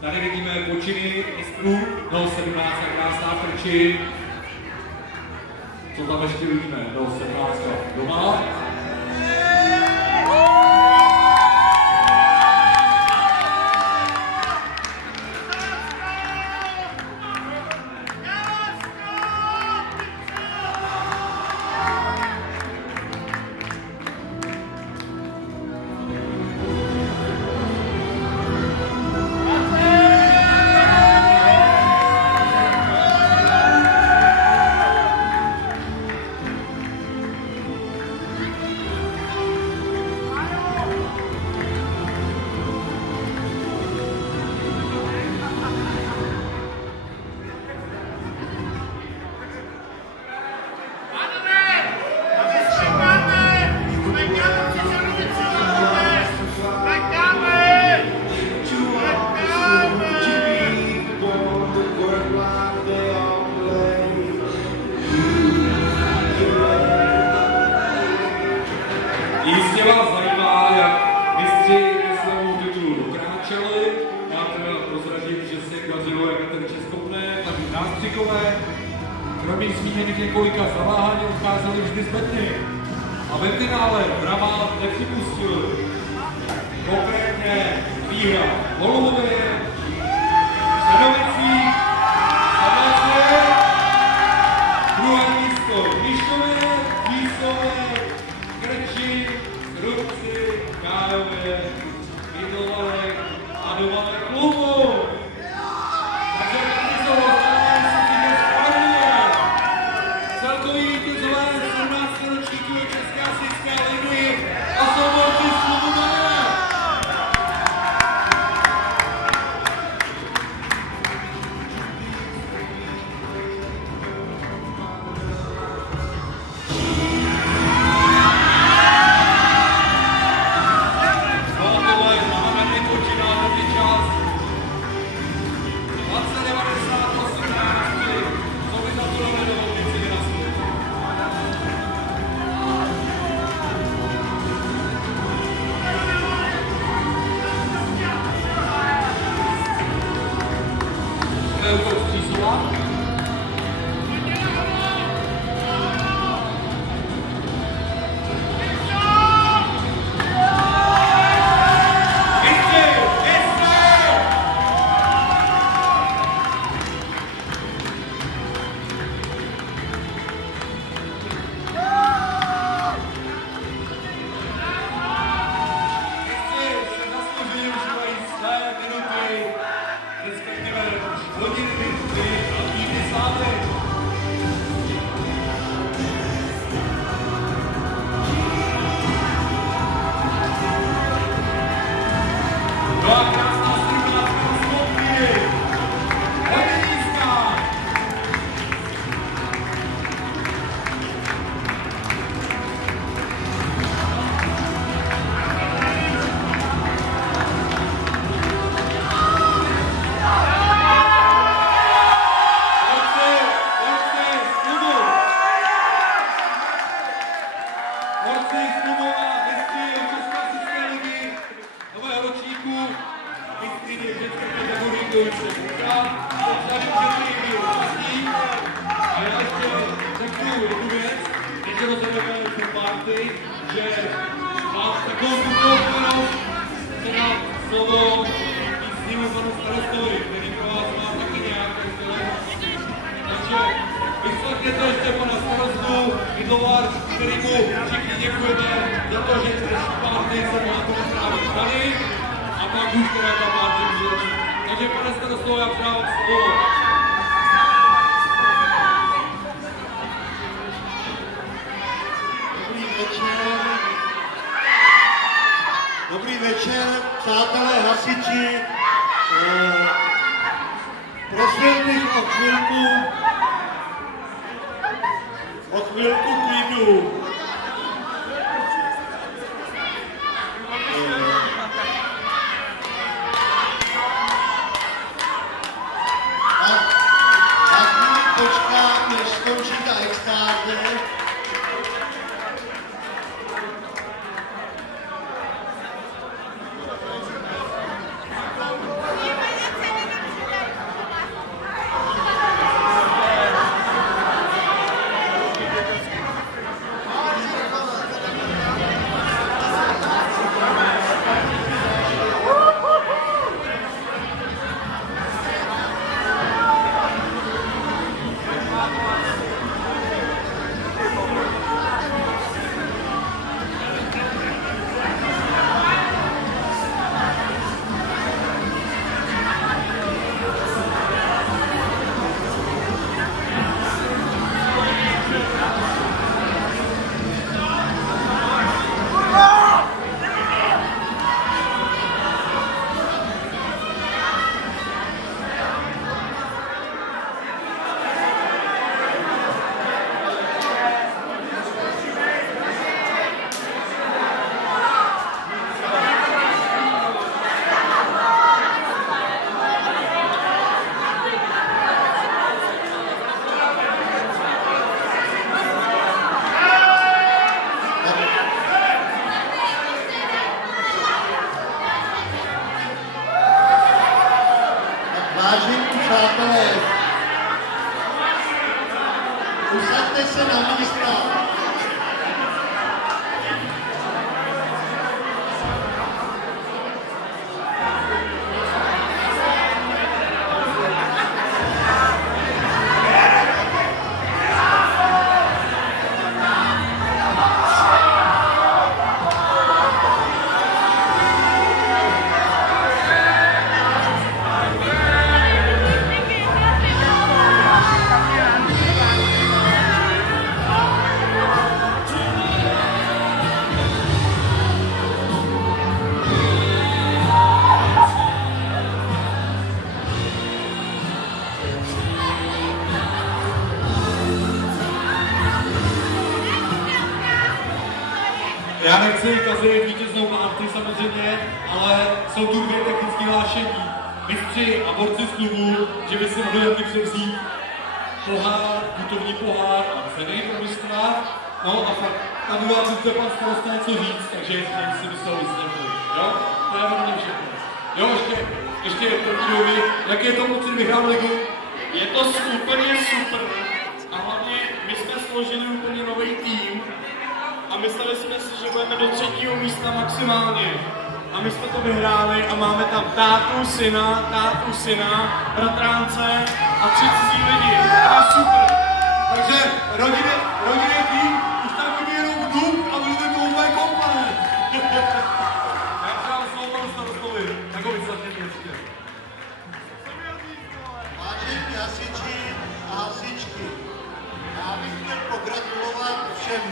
Tady vidíme počiny mistrů, no 17, krásná Krčin. Co tam ještě vidíme? No 17 doma. Jistě vás zajímá, jak mistři ke svému titulu dokráčeli. Já teda prozradím, že se dařilo jak ten Českopné, tak i nástřikové. Kromě zmíněných několika zaváhání odcházeli vždy zvedně. A ve finále drama nepřipustil. Konkrétně výhra Holohově, Sedovicí, Samáře, druhé místo Miškové, Výsové, Krčin, Rubci, Kájové, Vydolové a Domové klubu. Takže Krčizové stále si správně. Celkový vítězové 17. ročníků je Česká sýská ligy a soborci z klubu Bayer. party, že mám takovou tutovnost, se dám slovo písnímu panu starostovi, který pro vás má taky nějaké zkušenosti. Takže vyslechněte ještě pana starostu Idlovar, kterému všichni děkujeme za to, že dnešní party se mohla tomu strávit tady a pak už teda ta party může začít. Takže pane starosto, já předávám slovo. Dobrý večer, přátelé hasiči. Prosím bych o chvilku klidu. Tak chvíli počkám, než skončí ta extáze. Vážení přátelé, usaďte se na místa. Já nechci kazit vítěznou party samozřejmě, ale jsou tu dvě technické hlášení. Mistři a borci z klubu, že by si mohli taky převzít pohár, putovní pohár a cený pro mistra. No a pak ta druhá chce pan starosta něco říct, takže si myslel vyslechli. Jo? To je hodně všechno. Jo, ještě Trpínovi, jak je to pocit vyhrát ligu? Je to úplně super a hlavně my jsme složili úplně nový tým a mysleli jsme si, že budeme do 3. místa maximálně. A my jsme to vyhráli a máme tam tátu, syna, bratránce a 3 cizí lidi. To je super. Takže rodinný tým, už tam bude jenom vnuk a budeme to úplně komplet. Já přám slovo panu starostovi, tak ho vyslechněte určitě. Vážení hasiči a hasičky, já bych chtěl pogratulovat všem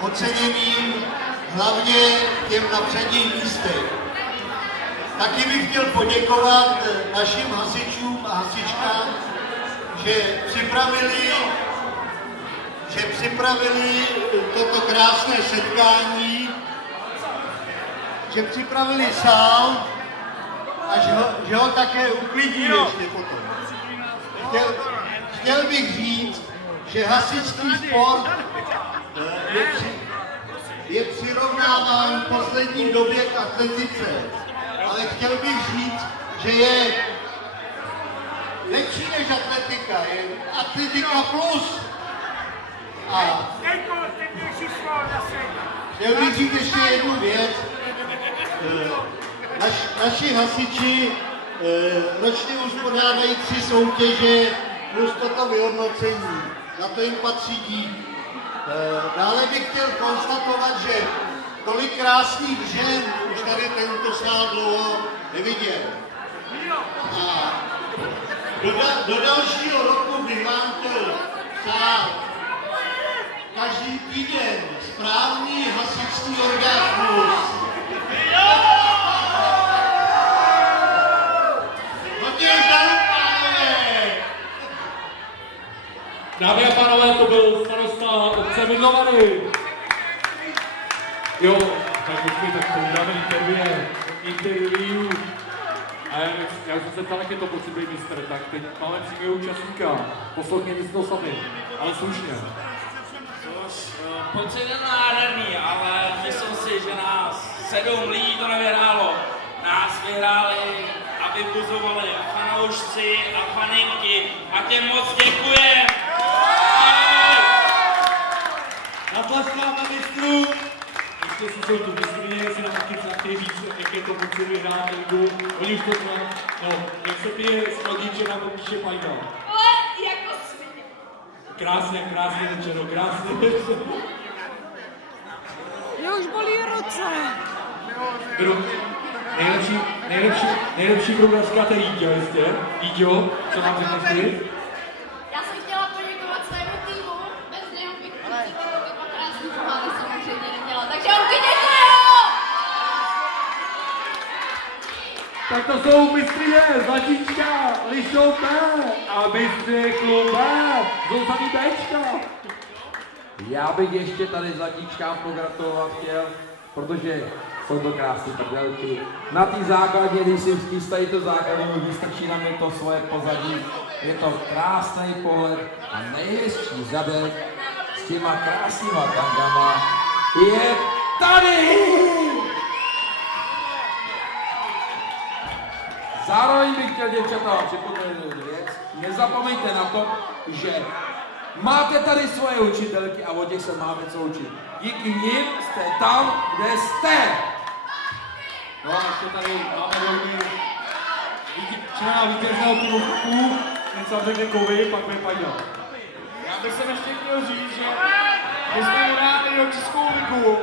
oceněným, hlavně těm na předních místech. Taky bych chtěl poděkovat našim hasičům a hasičkám, že připravili toto krásné setkání, že připravili sál a že ho také uklidí ještě potom. Chtěl bych říct, že hasičský sport je přirovnáván v poslední době k atletice, ale chtěl bych říct, že je lepší než atletika, je atletika plus. A chtěl bych říct ještě jednu věc. Naši hasiči ročně uspořádají 3 soutěže plus toto vyhodnocení. Na to jim patří dík. Dále bych chtěl konstatovat, že tolik krásných žen už tady tento sál dlouho neviděl. A do dalšího roku bych vám chtěl přát každý týden správný hasičský orgasmus. Dámy a pánové, to byl starosta obce Midlovany. Jo, tak počkej, tak to uděláme interview. A já jsem se ptal, jak je to pocitný mistr, tak teď máme přímého účastníka. Poslouchněte si to sami, ale slušně. Pocit je nádherný, ale myslím si, že nás 7 lidí to nevyhrálo. Nás vyhráli a vybuzovali fanoušci a faninky a těm moc děkujem. Natlačkám na mistru. Ještě si jsou tu mistrně, jestli nám taky chtějí říct, jak je to pocit vyhrát ligu. Oni už to znají. No, jak se pije s mladíčem, nám to píše Pajda. Ale jako svině. Krásně večero, krásně večero. Mě už bolí ruce. Nejlepší průrazka to je Jíďo, jistě. Jíďo, co nám řekneš ty? Já jsem chtěla poděkovat svému týmu, bez něho bych tyto krásný pohády samozřejmě neměla, takže Honky děkuju! Tak to jsou mistryně Zlatíčka, Lišovné a mistry klube Zoltaný Bčka. Já bych ještě tady Zlatíčkám pogratulovat chtěl, protože jsou to krásné prdelky. Na té základně, když si chystají to základně, vystrčí na mě to svoje pozadí. Je to krásný pohled a nejhezčí zadek s těma krásnýma tankama je tady! Zároveň bych chtěl děvčata připomenout věc. Nezapomeňte na to, že máte tady svoje učitelky a od těch se máme co učit. Díky nim jste tam, kde jste. No a ještě tady máme velmi člena vítězného týmu chlapů, ten se řekne Kovy, pak bude Pajda. Já bych se ještě chtěl říct, že my jsme vyhráli do Českou ligu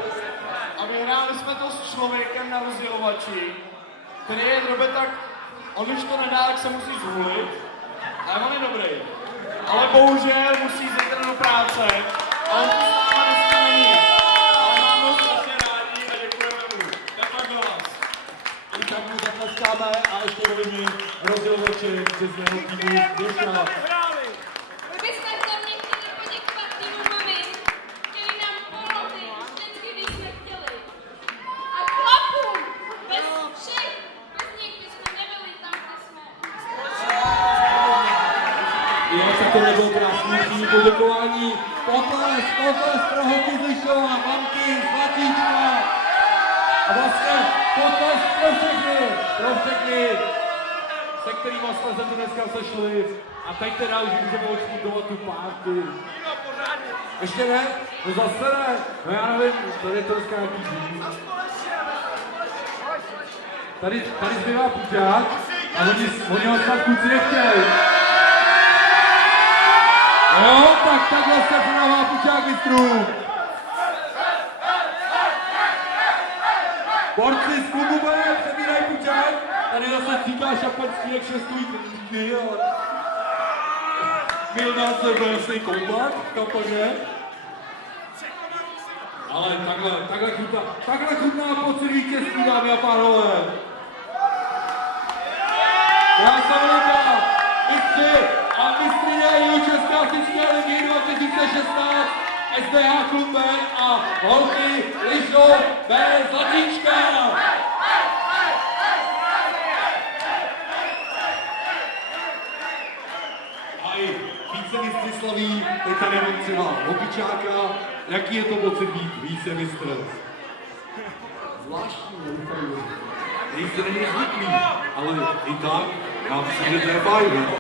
a vyhráli jsme to s člověkem na rozdělovači, který je tak, on když to nedá, tak se musí zvolit, ale on je dobrý. Ale bohužel musí jít do práce a on to stále dneska není. Ale máme ho strašně rádi a děkujeme mu. Tak hlas. Tak mu zatleskáme a ještě velmi rozdělovače přes mého týmu Děvča. My bychom hlavně chtěli poděkovat týmu Mami, který nám pomohli vždycky, když jsme chtěli. A chlapům, bez nich bychom nebyli tam, kde jsme. Jo, tak to nebylo krásný tým poděkování. Potles pro Honky z Lišova, Mamky, Zlatíčka. A vlastně potles pro všechny, se kterýma jsme se tu dneska sešli. A teď teda už můžeme odšmutovat tu párty. Ještě ne? No zase ne. No já nevím, tady je to dneska nějaký dým. Tady zbývá Puťák a oni ho snad kluci nechtějí. Jo, tak takhle se prodává Puťák mistrů. Borci z klubu B, přebírají Puťák. Tady zase cíká šampaňský, jak šestují trníky. Milná se byl jasný kompakt, kampaně. Ale takhle chutná pocit vítězství, dámy a pánové. Krásná velká, mistři a mistryně Jihočeské hasičské ligy 2016, SDH klub B a Holky Lišov B Zlatíčka. A i více mistři slaví, teď tady mám třeba Hokyčáka. Jaký je to pocit být vícemistr? Zvláštní, nevypadá. Nejste není zvyklý, ale i tak, já myslím, že to je fajn.